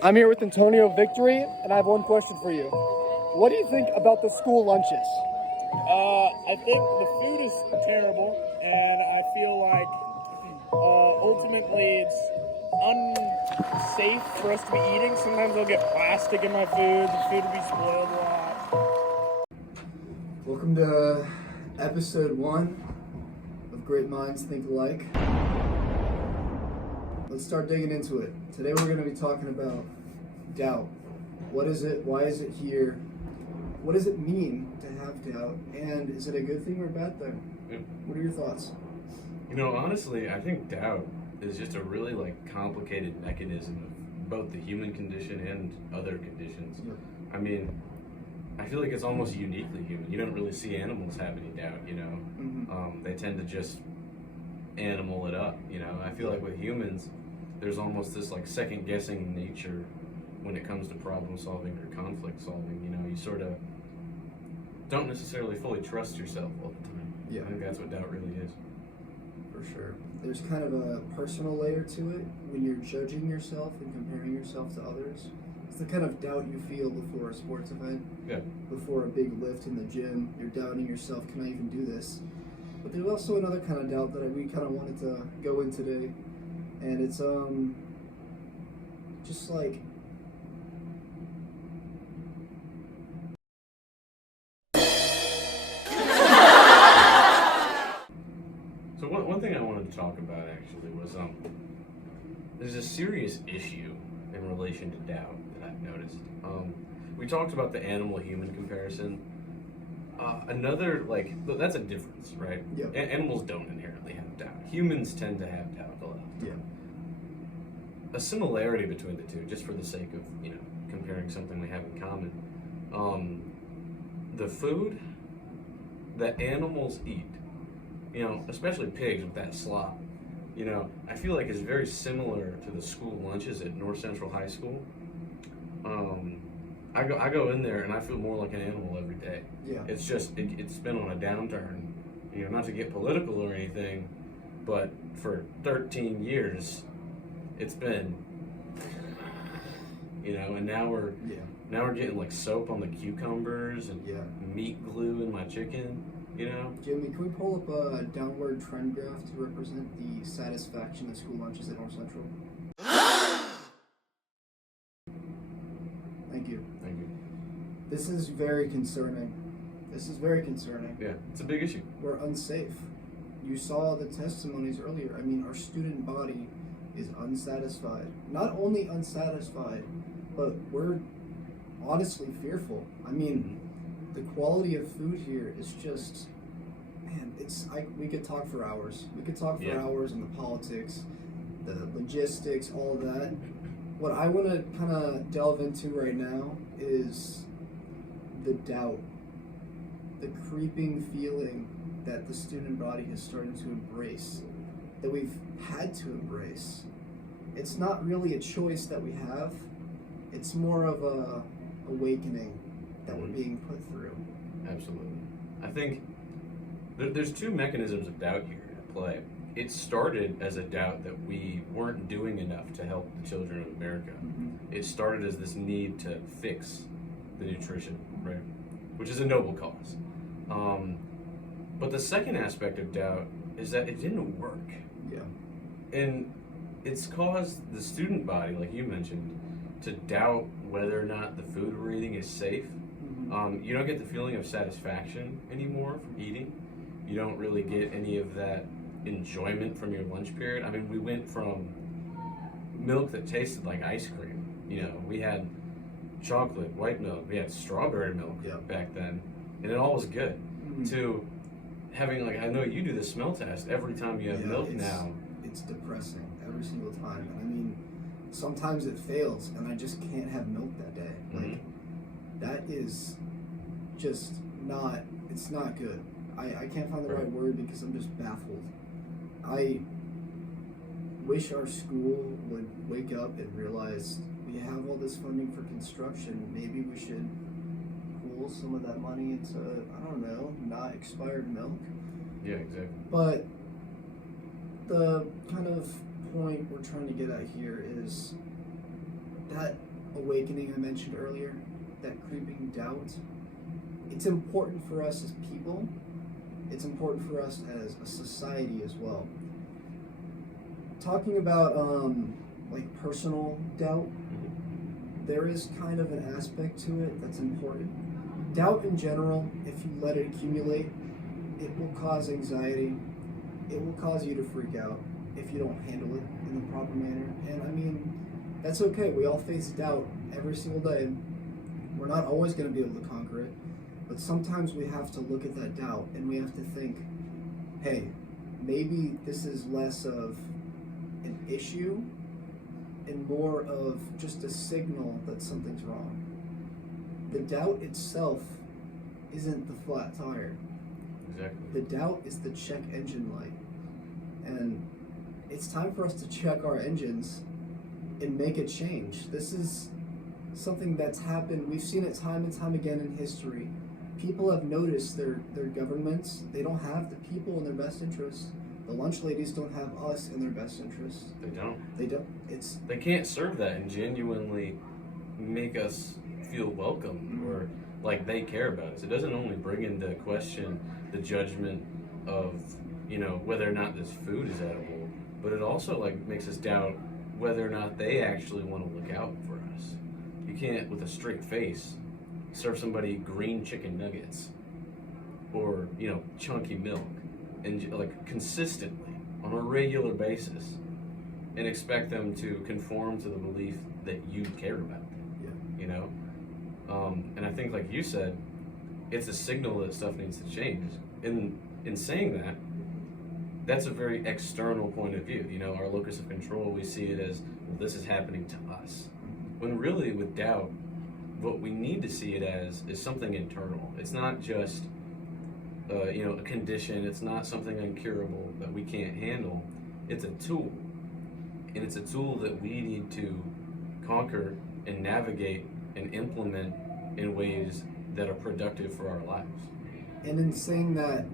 I'm here with Antonio Victory, and I have one question for you. What do you think about the school lunches? I think the food is terrible, and I feel like ultimately it's unsafe for us to be eating. Sometimes I'll get plastic in my food. The food will be spoiled a lot. Welcome to episode 1 of Great Minds Think Alike. Let's start digging into it. Today we're going to be talking about doubt. What is it? Why is it here? What does it mean to have doubt? And is it a good thing or a bad thing? Yeah. What are your thoughts? You know, honestly, I think doubt is just a really complicated mechanism of both the human condition and other conditions. Yeah. I mean, I feel like it's almost uniquely human. You don't really see animals have any doubt, you know. Mm-hmm. They tend to just animal it up, you know. I feel like with humans, there's almost this second guessing nature when it comes to problem solving or conflict solving. You know, you sort of don't necessarily fully trust yourself all the time. Yeah. I think that's what doubt really is. For sure. There's kind of a personal layer to it when you're judging yourself and comparing yourself to others. It's the kind of doubt you feel before a sports event. Yeah. Before a big lift in the gym, you're doubting yourself, can I even do this? But there's also another kind of doubt that we kind of wanted to go in today. And it's just like So one thing I wanted to talk about actually was there's a serious issue in relation to doubt that I've noticed. We talked about the animal-human comparison. That's a difference, right? Yeah. Animals don't inherently have doubt. Humans tend to have doubt a lot. Yeah. A similarity between the two, just for the sake of comparing something we have in common. The food that animals eat, especially pigs with that slop, I feel like is very similar to the school lunches at North Central High School. I go in there and I feel more like an animal every day. Yeah. It's just it's been on a downturn. Not to get political or anything, but for 13 years, it's been. And now we're getting soap on the cucumbers and meat glue in my chicken. Jimmy, can we pull up a downward trend graph to represent the satisfaction of school lunches at North Central? Thank you. Thank you. This is very concerning. Yeah, it's a big issue. We're unsafe. You saw the testimonies earlier. I mean, our student body is unsatisfied. Not only unsatisfied, but we're honestly fearful. I mean, the quality of food here is just, man, we could talk for hours. We could talk for hours on the politics, the logistics, all of that. What I want to kind of delve into right now is the doubt, the creeping feeling that the student body has started to embrace, that we've had to embrace. It's not really a choice that we have. It's more of a awakening that we're being put through. Absolutely. I think there's two mechanisms of doubt here at play. It started as a doubt that we weren't doing enough to help the children of America. Mm-hmm. It started as this need to fix the nutrition, right? Which is a noble cause. But the second aspect of doubt is that it didn't work. Yeah. And it's caused the student body, like you mentioned, to doubt whether or not the food we're eating is safe. Mm-hmm. You don't get the feeling of satisfaction anymore from eating. You don't really get any of that enjoyment from your lunch period. I mean, we went from milk that tasted like ice cream. We had chocolate, white milk, we had strawberry milk back then, and it all was good. Mm-hmm. To having, I know you do the smell test every time you have milk now. It's depressing every single time. And I mean, sometimes it fails and I just can't have milk that day. Mm-hmm. That is just not, it's not good. I can't find the right word because I'm just baffled. I wish our school would wake up and realize we have all this funding for construction. Maybe we should pool some of that money into, I don't know, not expired milk. Yeah, exactly. But the kind of point we're trying to get at here is that awakening I mentioned earlier, that creeping doubt, it's important for us as people. It's important for us as a society as well. Talking about like personal doubt, there is kind of an aspect to it that's important. Doubt in general, if you let it accumulate, it will cause anxiety. It will cause you to freak out if you don't handle it in the proper manner. And I mean, that's okay. We all face doubt every single day. We're not always going to be able to conquer it, but sometimes we have to look at that doubt and we have to think, hey, maybe this is less of an issue and more of just a signal that something's wrong. The doubt itself isn't the flat tire. Exactly. The doubt is the check engine light. And it's time for us to check our engines and make a change. This is something that's happened. We've seen it time and time again in history. People have noticed their governments, they don't have the people in their best interests. The lunch ladies don't have us in their best interests. They don't. They don't. They can't serve that and genuinely make us feel welcome or like they care about us. It doesn't only bring into question the judgment of, you know, whether or not this food is edible, but it also like makes us doubt whether or not they actually want to look out for us. You can't, with a straight face, serve somebody green chicken nuggets or, you know, chunky milk and like consistently on a regular basis and expect them to conform to the belief that you care about them. Yeah. You know? And I think, like you said, it's a signal that stuff needs to change. In saying that, that's a very external point of view. You know, our locus of control, we see it as, well, this is happening to us. When really, with doubt, what we need to see it as is something internal. It's not just, you know, a condition. It's not something incurable that we can't handle. It's a tool. And it's a tool that we need to conquer and navigate and implement in ways that are productive for our lives. And in saying that,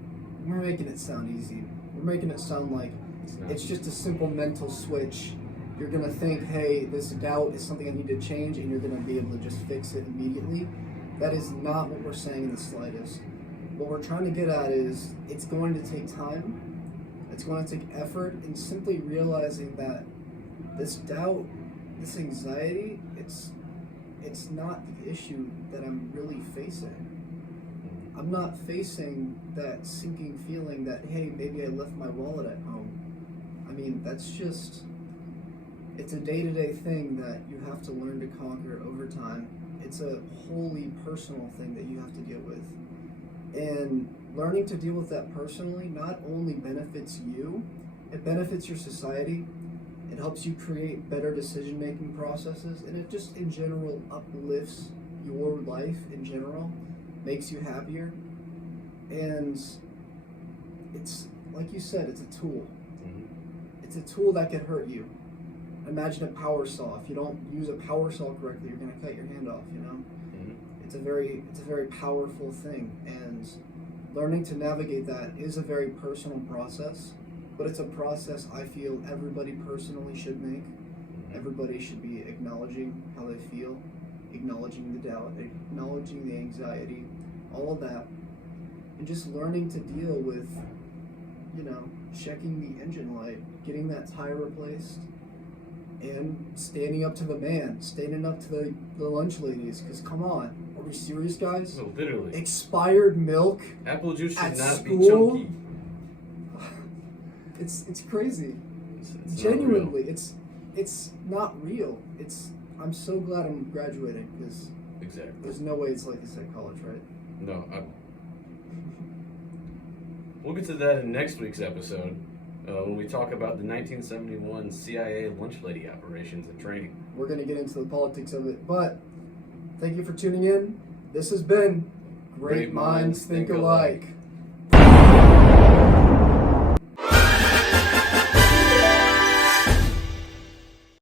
we're making it sound easy. We're making it sound like it's just a simple mental switch. You're going to think, hey, this doubt is something I need to change, and you're going to be able to just fix it immediately. That is not what we're saying in the slightest. What we're trying to get at is it's going to take time, it's going to take effort, and simply realizing that this doubt, this anxiety, it's not the issue that I'm really facing. I'm not facing that sinking feeling that, hey, maybe I left my wallet at home. I mean, that's just, it's a day-to-day thing that you have to learn to conquer over time. It's a wholly personal thing that you have to deal with. And learning to deal with that personally not only benefits you, it benefits your society. It helps you create better decision-making processes, and it just in general uplifts your life in general, makes you happier. And it's, like you said, it's a tool. It's a tool that can hurt you. Imagine a power saw. If you don't use a power saw correctly, you're going to cut your hand off, you know? It's a very powerful thing, and learning to navigate that is a very personal process, but it's a process I feel everybody personally should make. Everybody should be acknowledging how they feel, acknowledging the doubt, acknowledging the anxiety, all of that, and just learning to deal with, you know, checking the engine light, getting that tire replaced, and standing up to the man, standing up to the lunch ladies, because come on, are we serious, guys? No, literally. Expired milk Apple juice should at not school? be chunky. It's crazy. It's Genuinely, it's not real. I'm so glad I'm graduating, because exactly. there's no way it's like this at college, right? No, we'll get to that in next week's episode when we talk about the 1971 CIA lunch lady operations and training. We're going to get into the politics of it, but thank you for tuning in. This has been Great Minds Think Alike.